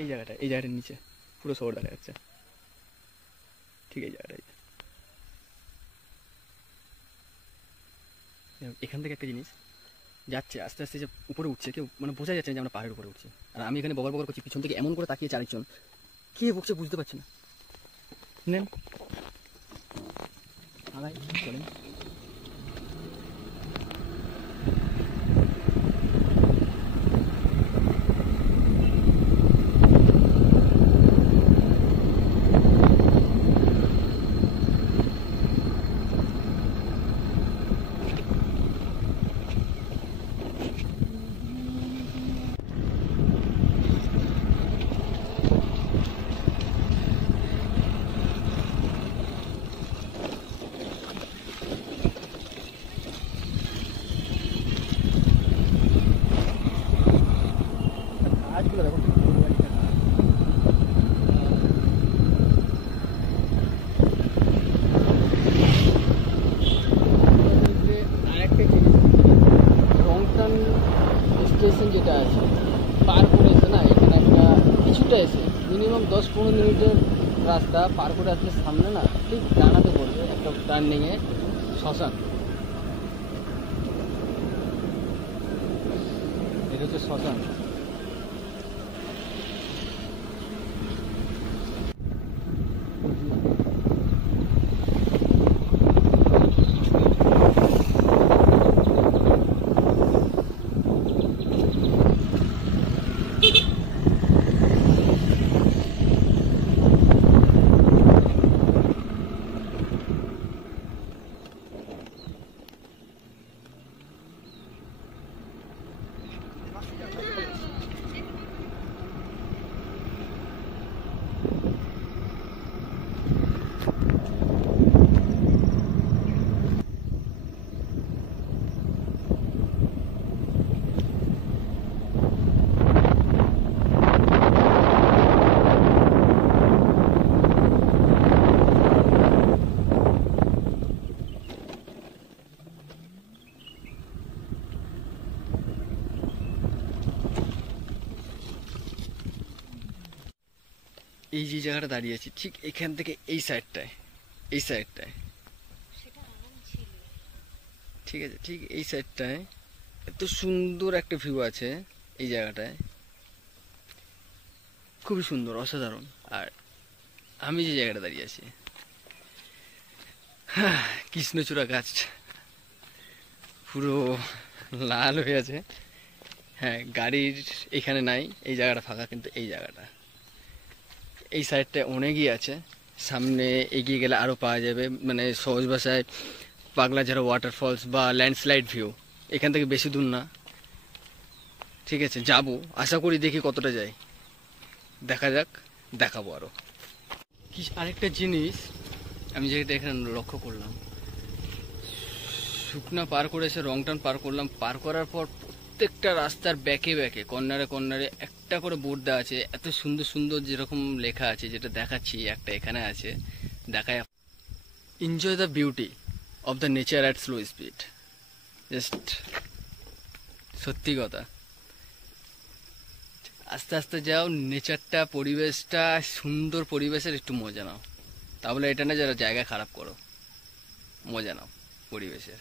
এই জায়গাটার নিচে পুরো শহর দেখা যাচ্ছে, ঠিক এই জায়গাটাই। এখান থেকে একটা জিনিস যাচ্ছে আস্তে আস্তে, যে উপরে উঠছে, কেউ মানে বোঝা যাচ্ছে যে আমরা পাহাড়ের উপরে উঠছি, আর আমি এখানে বগর বগর করছি, পিছন থেকে এমন করে তাকিয়েছে আরেকজন, কে বকছে বুঝতে পারছি না। নেন চলেন। স্টেশন যেটা আছে পার করে এসে না, এখানে একটা কিছুটা এসে মিনিমাম 10-15 মিনিটের রাস্তা পার করে আসলে সামনে না ঠিক ডানাতে পড়বে একটা টার্নিংয়ে শ্মশান। এটা হচ্ছে শ্মশান। এই যে জায়গাটা দাঁড়িয়ে আছি ঠিক এখান থেকে এই সাইডটায় ঠিক আছে, ঠিক এই সাইডটায় এত সুন্দর একটা ভিউ আছে এই জায়গাটায়, খুবই সুন্দর, অসাধারণ। আর আমি যে জায়গাটা দাঁড়িয়ে আছি, কৃষ্ণচূড়া গাছ পুরো লাল হয়ে আছে। হ্যাঁ, গাড়ির এখানে নাই, এই জায়গাটা ফাঁকা, কিন্তু এই জায়গাটা এই সাইডটা অনেকই আছে। সামনে এগিয়ে গেলে আরও পাওয়া যাবে, মানে সহজ ভাষায় পাগলাঝাড়া ওয়াটারফলস বা ল্যান্ডস্লাইড ভিউ। এখান থেকে বেশি দূর না, ঠিক আছে, যাবো, আশা করি দেখি কতটা যাই, দেখা যাক, দেখাবো আরও। কি আরেকটা জিনিস আমি যেটা এখানে লক্ষ্য করলাম, শুকনা পার করে এসে রংটান পার করলাম, পার করার পর প্রত্যেকটা রাস্তার ব্যাকে ব্যাকে কর্নারে কর্নারে একটা করে বোর্ড দেওয়া আছে, এত সুন্দর সুন্দর যেরকম লেখা আছে, যেটা দেখাচ্ছি একটা এখানে আছে, দেখায় enjoy the beauty of the nature at slow speed. Just সত্যি কথা, আস্তে আস্তে যাও, নেচারটা, পরিবেশটা, সুন্দর পরিবেশের একটু মজা নাও। তাহলে এটা না যারা জায়গা খারাপ করো, মজা নাও পরিবেশের।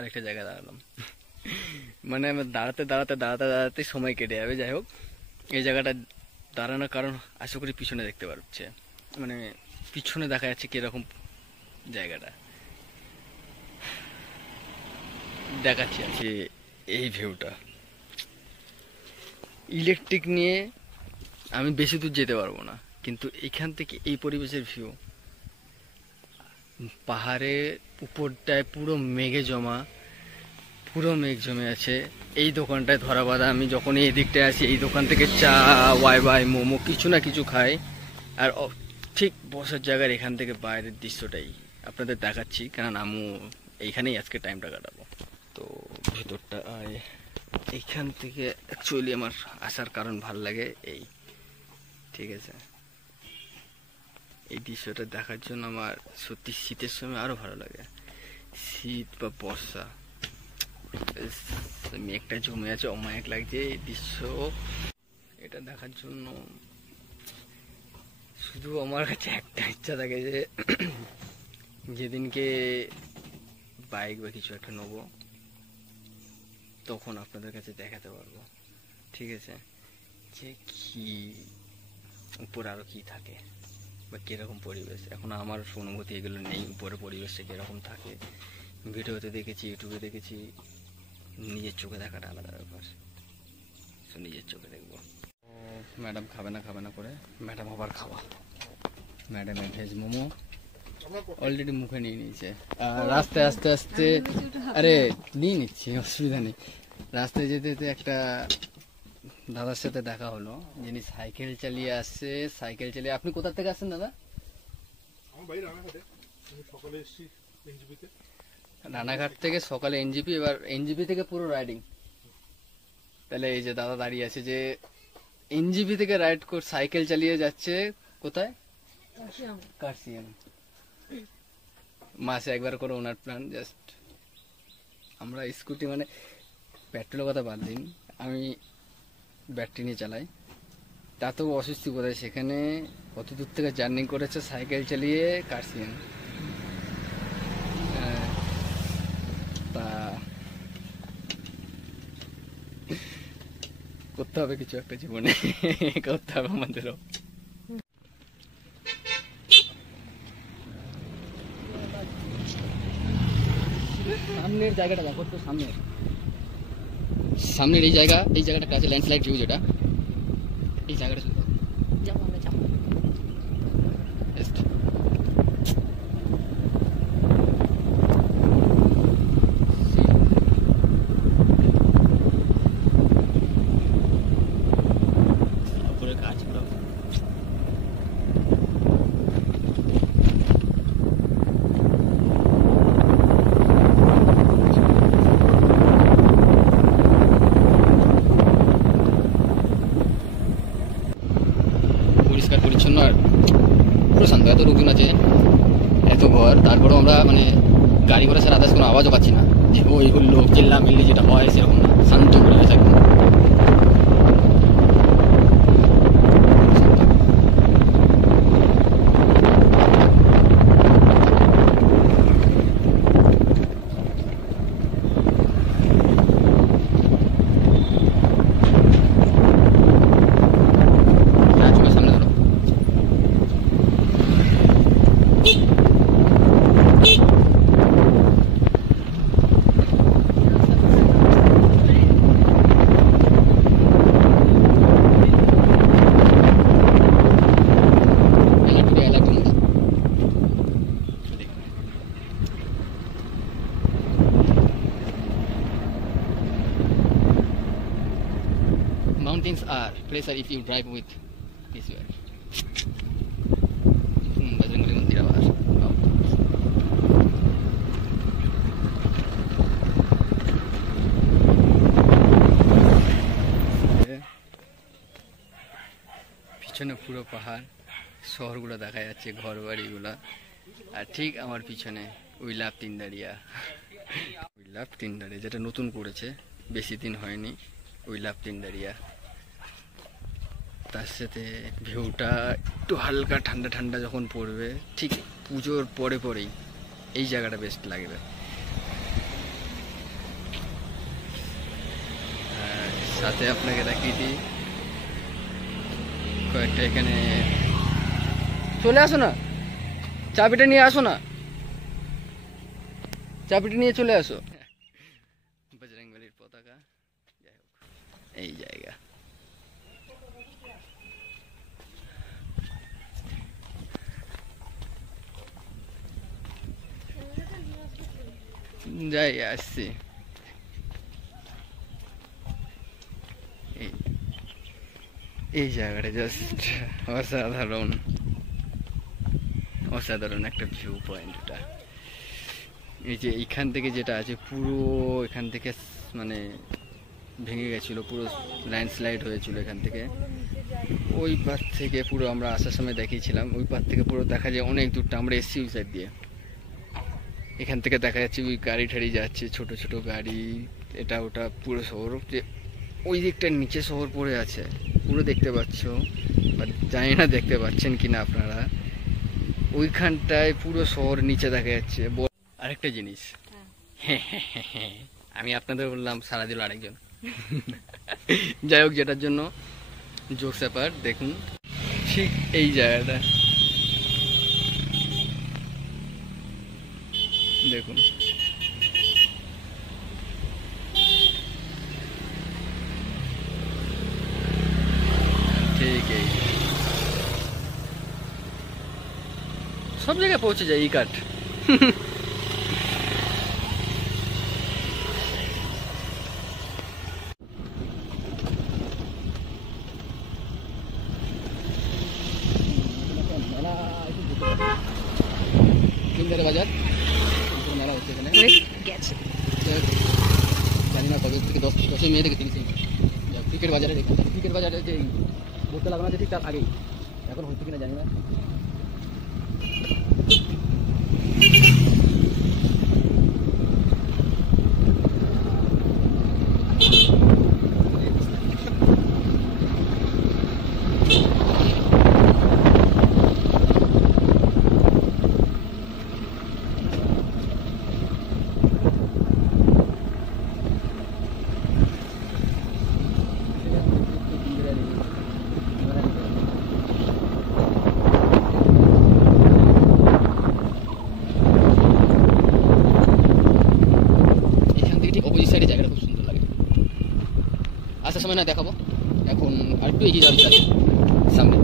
আরেকটা জায়গায় দাঁড়ালাম। মানে আমার দাঁড়াতে দাঁড়াতে দাঁড়াতে দাঁড়াতে সময় কেটে যাবে। যাই হোক, এই জায়গাটা দাঁড়ানোর কারণ আশা করি পিছনে দেখতে পাচ্ছে, মানে পিছনে দেখা যাচ্ছে কিরকম জায়গাটা দেখাচ্ছি আছে। এই ভিউটা ইলেকট্রিক নিয়ে আমি বেশি দূর যেতে পারবো না, কিন্তু এখান থেকে এই পরিবেশের ভিউ, পাহাড়ের উপরটায় পুরো মেঘে জমা, পুরো মেঘ জমে আছে। এই দোকানটায় ধরা বাঁধা, আমি যখন এই দিকটায় আসি এই দোকান থেকে চা, ওয়াই মোমো কিছু না কিছু খাই। আর ঠিক বসার জায়গার এখান থেকে বাইরের দৃশ্যটাই আপনাদের দেখাচ্ছি, কারণ আমি এইখানেই আজকে টাইমটা কাটাবো। তো ভেতরটা এইখান থেকে অ্যাকচুয়ালি আমার আসার কারণ ভাল লাগে এই, ঠিক আছে, এই দৃশ্যটা দেখার জন্য আমার সত্যি শীতের সময় আরো ভালো লাগে। শীত বা বর্ষা, মেঘটা জমে আছে, অমায়িক লাগছে এই দৃশ্য। এটা দেখার জন্য শুধু আমার কাছে একটা ইচ্ছা থাকে যে যেদিনকে বাইক বা কিছু একটা নেবো তখন আপনাদের কাছে দেখাতে পারবো, ঠিক আছে, যে কি উপরে আরো কি থাকে বা কিরকম পরিবেশ। এখন আমার অনুভূতি এগুলো নেই, উপরে পরিবেশটা কিরকম থাকে ভিডিওতে দেখেছি, ইউটিউবে দেখেছি, নিজের চোখে দেখাটা আলাদা ব্যাপার। তো নিজের চোখে দেখবো। ম্যাডাম খাবে না করে ম্যাডাম আবার খাওয়া, ম্যাডামের ভেজ মোমো অলরেডি মুখে নিয়ে নিয়েছে। রাস্তায় আস্তে আস্তে আরে নিয়ে নিচ্ছি, অসুবিধা নেই। রাস্তায় যেতে যেতে একটা দাদার সাথে দেখা হলো, যিনি সাইকেল চালিয়ে আসছে। সাইকেল চালিয়ে, আপনি কোথা থেকে আসছেন দাদা? রানাঘাট থেকে সকালে এনজিপি, এবার এনজিপি থেকে পুরো রাইডিং। তাহলে এই যে দাদা দাঁড়িয়ে আছে, যে এনজিপি থেকে রাইড করে সাইকেল চালিয়ে যাচ্ছে কোথায়? কার্সিয়াম। মাসে একবার করে ওনার প্ল্যান। জাস্ট আমরা স্কুটি, মানে পেট্রোলের কথা বাদ দিন, আমি ব্যাটারি নিয়ে চালাই, তাতেও অস্বস্তি কোথায়? সেখানে কত দূর থেকে জার্নি করেছে সাইকেল চালিয়ে কার্সিয়াম। তা করতে হবে কিছু একটা জীবনে, করতে হবে আমাদেরও। সামনের জায়গাটা দেখো তো, সামনের এই জায়গাটা আছে ল্যান্ডস্লাইড ভিউ, যেটা এই জায়গাটা শুধু যাবো আমরা, যাবো উপরে গাছগুলো। পরিচ্ছন্ন আর পুরো শান্ত, এত লোকজন আছে, এত ঘর, তারপরেও আমরা মানে গাড়ি ঘোড়া ছাড়া আদার্স কোনো আওয়াজও পাচ্ছি না, যে ওইগুলো লোক চিল্লা মিল্লি যেটা হয় সেরকম না, শান্ত পরিবেশ একদম। Mountains are pleasure if you drive with this way. Bajrangbali Mandir abar. পিছনে পুরো পাহাড়, শহরগুলো দেখা যাচ্ছে, ঘর বাড়িগুলা, আর ঠিক আমার পিছনে উইলাভ তিনদারিয়া। উইলাভ তিনদারিয়া যেটা নতুন করেছে, বেশি দিন হয়নি, উইলাভ তিনদারিয়া। তার সাথে ভিউটা একটু হালকা ঠান্ডা ঠান্ডা যখন পড়বে, ঠিক পুজোর পরেই এই জায়গাটা বেস্ট লাগবে। সাথে আপনাকে দেখিয়ে দিই কয়েকটা। এখানে চলে আসো না, চাবিটা নিয়ে আসো না, চাবিটা নিয়ে চলে আসো। বজরংবলীর পতাকা। যাই হোক, এই জায়গা যাই আসছি। এই জায়গাটা জাস্ট অসাধারণ, অসাধারণ একটা ভিউ পয়েন্ট এটা। এই যে এইখান থেকে যেটা আছে পুরো এখান থেকে মানে ভেঙে গেছিল, পুরো ল্যান্ডস্লাইড হয়েছিল এখান থেকে। ওই পার থেকে পুরো আমরা আসার সময় দেখিয়েছিলাম, ওই পার থেকে পুরো দেখা যায় অনেক দূরটা। আমরা এসছি ওই সাইড দিয়ে, এখান থেকে দেখা যাচ্ছে ওই গাড়ি ঠাড়ি যাচ্ছে, ছোট ছোট গাড়ি, এটা ওটা পুরো শহর। যে ওই দিকটার নিচে শহর পড়ে আছে পুরো দেখতে পাচ্ছ, বাট জানি না দেখতে পাচ্ছেন কিনা আপনারা। ওইখানটায় পুরো শহর নিচে দেখা যাচ্ছে। আরেকটা জিনিস, আমি আপনাদের বললাম সারা দিল আরেকজন। যাই হোক, যেটার জন্য জোক স্যাপার দেখুন ঠিক এই জায়গাটা দেখুন, ঠিক এই সব জায়গায় পৌঁছে যায় এই কাঠ। কিন্দারে বাজার মেলা হচ্ছে এখানে, জানি না কবে থেকে 10ই মে থেকে 30 ক্রিকেট বাজারে দেখুন। ক্রিকেট বাজারে যে বোর্ডটা লাগানো আছে ঠিক তার আগেই, এখন হচ্ছে কিনা জানি না। আসার সময় না দেখাবো, এখন আর একটু এগিয়ে যাবে সামনে।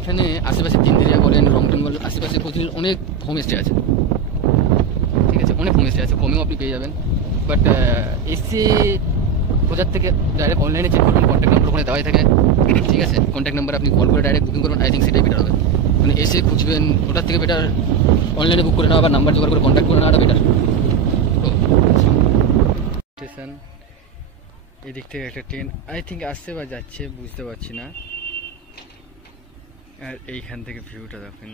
এখানে আশেপাশে তিনদিরিয়া বলেন, রংটন বলেন, আশেপাশে প্রচুর অনেক হোমস্টে আছে, ঠিক আছে, অনেক হোমস্টে আছে, কমেও আপনি পেয়ে যাবেন। বাট এসে খোঁজার থেকে ডাইরেক্ট অনলাইনে চেক করবেন, কন্ট্যাক্ট নাম্বার ওখানে দেওয়াই থাকে, ঠিক আছে। কন্ট্যাক্ট নাম্বার আপনি কল করে ডাইরেক্ট বুকিং করবেন, আই থিঙ্ক সেটাই বেটার হবে। মানে এসে খুঁজবেন ওটার থেকে বেটার অনলাইনে বুক করে নেওয়া বা নাম্বার জোগাড় করে কন্ট্যাক্ট করে নেওয়াটা বেটার। স্টেশন এদিক থেকে একটা ট্রেন আই থিঙ্ক আসছে বা যাচ্ছে বুঝতে পারছি না। আর এইখান থেকে ভিউটা দেখেন,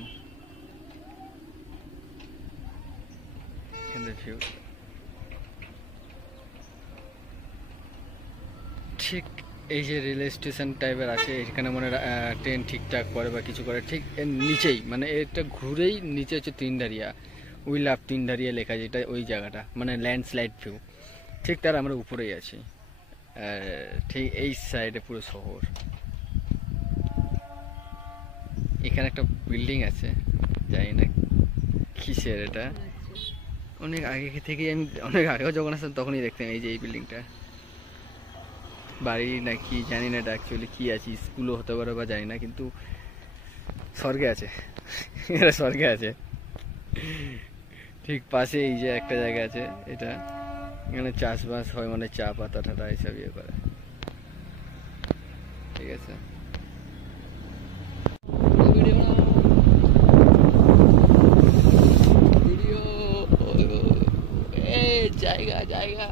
এখান থেকে ভিউ ঠিক এই যে রেলওয়ে স্টেশন টাইপের আছে, এখানে মনে ট্রেন ঠিকঠাক করে বা কিছু করে, ঠিক এর নিচেই মানে এটা ঘুরেই নিচে হচ্ছে তিনধারিয়া, উই লাভ তিনধারিয়া লেখা যেটা, ওই জায়গাটা মানে ল্যান্ডস্লাইড ভিউ, ঠিক তার আমরা উপরেই আছি। ঠিক এই সাইডে পুরো শহর। এখানে একটা বিল্ডিং আছে, জানি না কিসের এটা, অনেক আগে থেকেই আমি অনেক আগেও যখন আসতাম তখনই দেখতাম এই যে এই বিল্ডিংটা, বাড়ি নাকি জানি না এটা অ্যাকচুয়ালি কী আছে, স্কুলও হতে পারে বা জানি না, কিন্তু স্বর্গে আছে, এরা স্বর্গে আছে। ঠিক পাশে এই যে একটা জায়গা আছে, এটা এখানে চাষবাস হয়, মানে চা পাতা টাতা এইসব ইয়ে করে। ঠিক আছে, ভিডিও জায়গা জায়গা।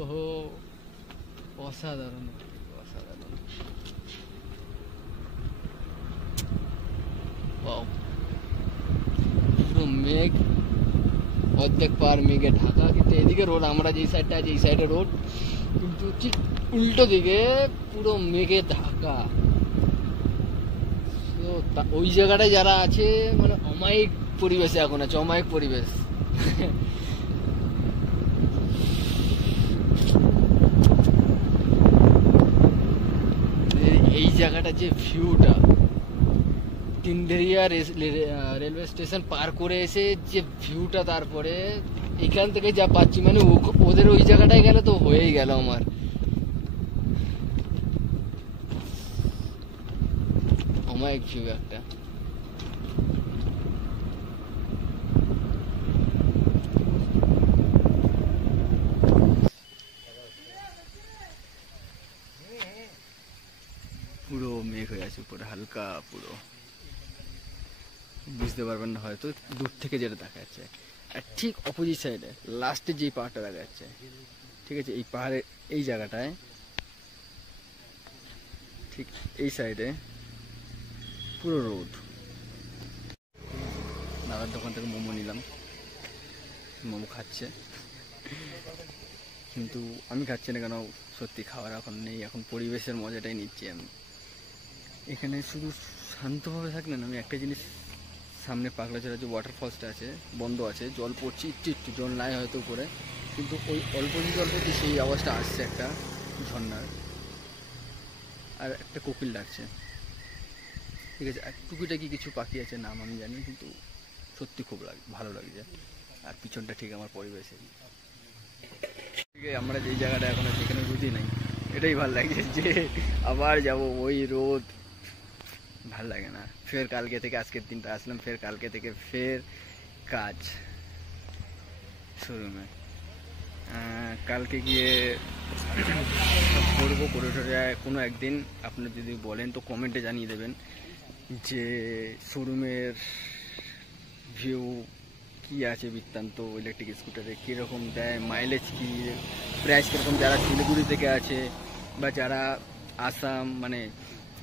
ওহো, অসাধারণ অসাধারণ। পুরো মেঘ, অর্ধেক পার মেঘে ঢাকা, কিন্তু এদিকে রোড, আমরা যে সাইডটা আছে এই সাইডে রোড, কিন্তু ঠিক উল্টো দিকে পুরো মেঘে ঢাকা। ওই জায়গাটায় যারা আছে মানে অমায়িক পরিবেশে এখন আছে, অমায়িক পরিবেশ। এই জায়গাটা যে ভিউটা, তিনদেরিয়া রেলওয়ে স্টেশন পার করে এসে যে ভিউটা, তারপরে এখান থেকে যা পাচ্ছি, মানে ওদের ওই জায়গাটায় গেলে তো হয়েই গেল আমার। অমায়িক ভিউ একটা। পুরো মেঘ হয়ে আছে উপরে, হালকা পুরো, বুঝতে পারবেন না হয়তো দূর থেকে যেটা দেখা যাচ্ছে। আর ঠিক অপোজিট সাইডে লাস্টে যেই পাহাড়টা দেখা যাচ্ছে, ঠিক আছে, এই পাহাড়ের এই জায়গাটায় ঠিক এই সাইডে পুরো রোড। দাদার দোকান থেকে মোমো নিলাম, মোমো খাচ্ছে, কিন্তু আমি খাচ্ছি না কেন, সত্যি খাওয়ার এখন নেই, এখন পরিবেশের মজাটাই নিচ্ছি আমি। এখানে শুধু শান্তভাবে থাকলেন, আমি একটা জিনিস, সামনে পাগলাচড়া যে ওয়াটারফলসটা আছে বন্ধ আছে, জল পড়ছে একটু একটু, জল নাই হয়তো উপরে, কিন্তু ওই অল্প যে জল পড়ছে সেই আওয়াজটা আসছে একটা ঝর্ণার, আর একটা কোকিল ডাকছে। ঠিক আছে, আর টুকিটাকি কিছু পাখি আছে, নাম আমি জানি, কিন্তু সত্যি খুব ভালো লাগছে। আর পিছনটা ঠিক আমার পরিবেশে। ঠিক আছে, আমরা যেই জায়গাটা এখন আছি এখানে রোদই নাই, এটাই ভালো লাগছে, যে আবার যাব ওই রোদ, ভাল লাগে না। ফের কালকে থেকে, আজকের দিনটা আসলাম, ফের কালকে থেকে ফের কাজ শোরুমে। কালকে গিয়ে করবো, করে কোনো একদিন আপনি যদি বলেন তো কমেন্টে জানিয়ে দেবেন যে শোরুমের ভিউ কি আছে, বৃত্তান্ত ইলেকট্রিক স্কুটারে কীরকম দেয়, মাইলেজ কী, প্রাইস কীরকম, যারা শিলিগুড়ি থেকে আছে বা যারা আসাম মানে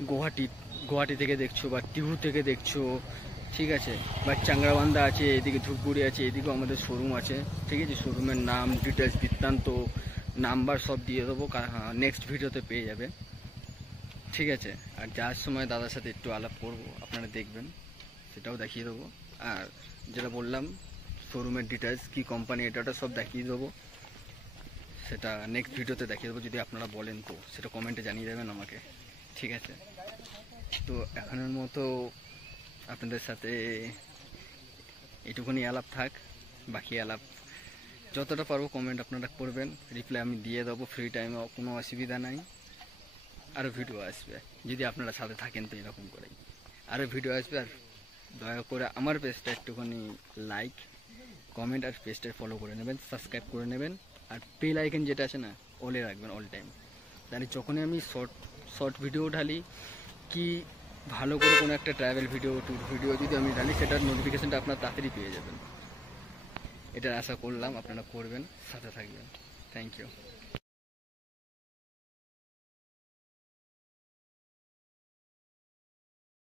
গুয়াহাটি থেকে দেখছো বা টিহু থেকে দেখছো, ঠিক আছে, বা চাংরাবান্ধা আছে, এদিকে ধূপগুড়ি আছে, এদিকেও আমাদের শোরুম আছে। ঠিক আছে, শোরুমের নাম, ডিটেলস, বৃত্তান্ত, নাম্বার সব দিয়ে দেবো, নেক্সট ভিডিওতে পেয়ে যাবে। ঠিক আছে, আর যাওয়ার সময় দাদার সাথে একটু আলাপ করবো, আপনারা দেখবেন, সেটাও দেখিয়ে দেবো। আর যেটা বললাম শোরুমের ডিটেলস, কী কোম্পানি, এটা সব দেখিয়ে দেবো, সেটা নেক্সট ভিডিওতে দেখিয়ে দেবো। যদি আপনারা বলেন তো সেটা কমেন্টে জানিয়ে দেবেন আমাকে। ঠিক আছে, তো এখনের মতো আপনাদের সাথে এটুকুনি আলাপ থাক, বাকি আলাপ যতটা পারবো কমেন্ট আপনারা করবেন, রিপ্লাই আমি দিয়ে দেবো ফ্রি টাইমে, কোনো অসুবিধা নাই। আরও ভিডিও আসবে যদি আপনারা সাথে থাকেন, তো এরকম করেই আরও ভিডিও আসবে। আর দয়া করে আমার পেজটা একটুখানি লাইক, কমেন্ট আর পেজটা ফলো করে নেবেন, সাবস্ক্রাইব করে নেবেন, আর বেল আইকন যেটা আছে না, অলে রাখবেন অল টাইম। তাহলে যখনই আমি শর্ট ভিডিও ঢালি, কি ভালো করে কোনো একটা ট্রাভেল ভিডিও, ট্যুর ভিডিও যদি আমি ঢালি, সেটার নোটিফিকেশানটা আপনার তাড়াতাড়ি পেয়ে যাবেন। এটার আশা করলাম আপনারা করবেন, সাথে থাকবেন। Thank you.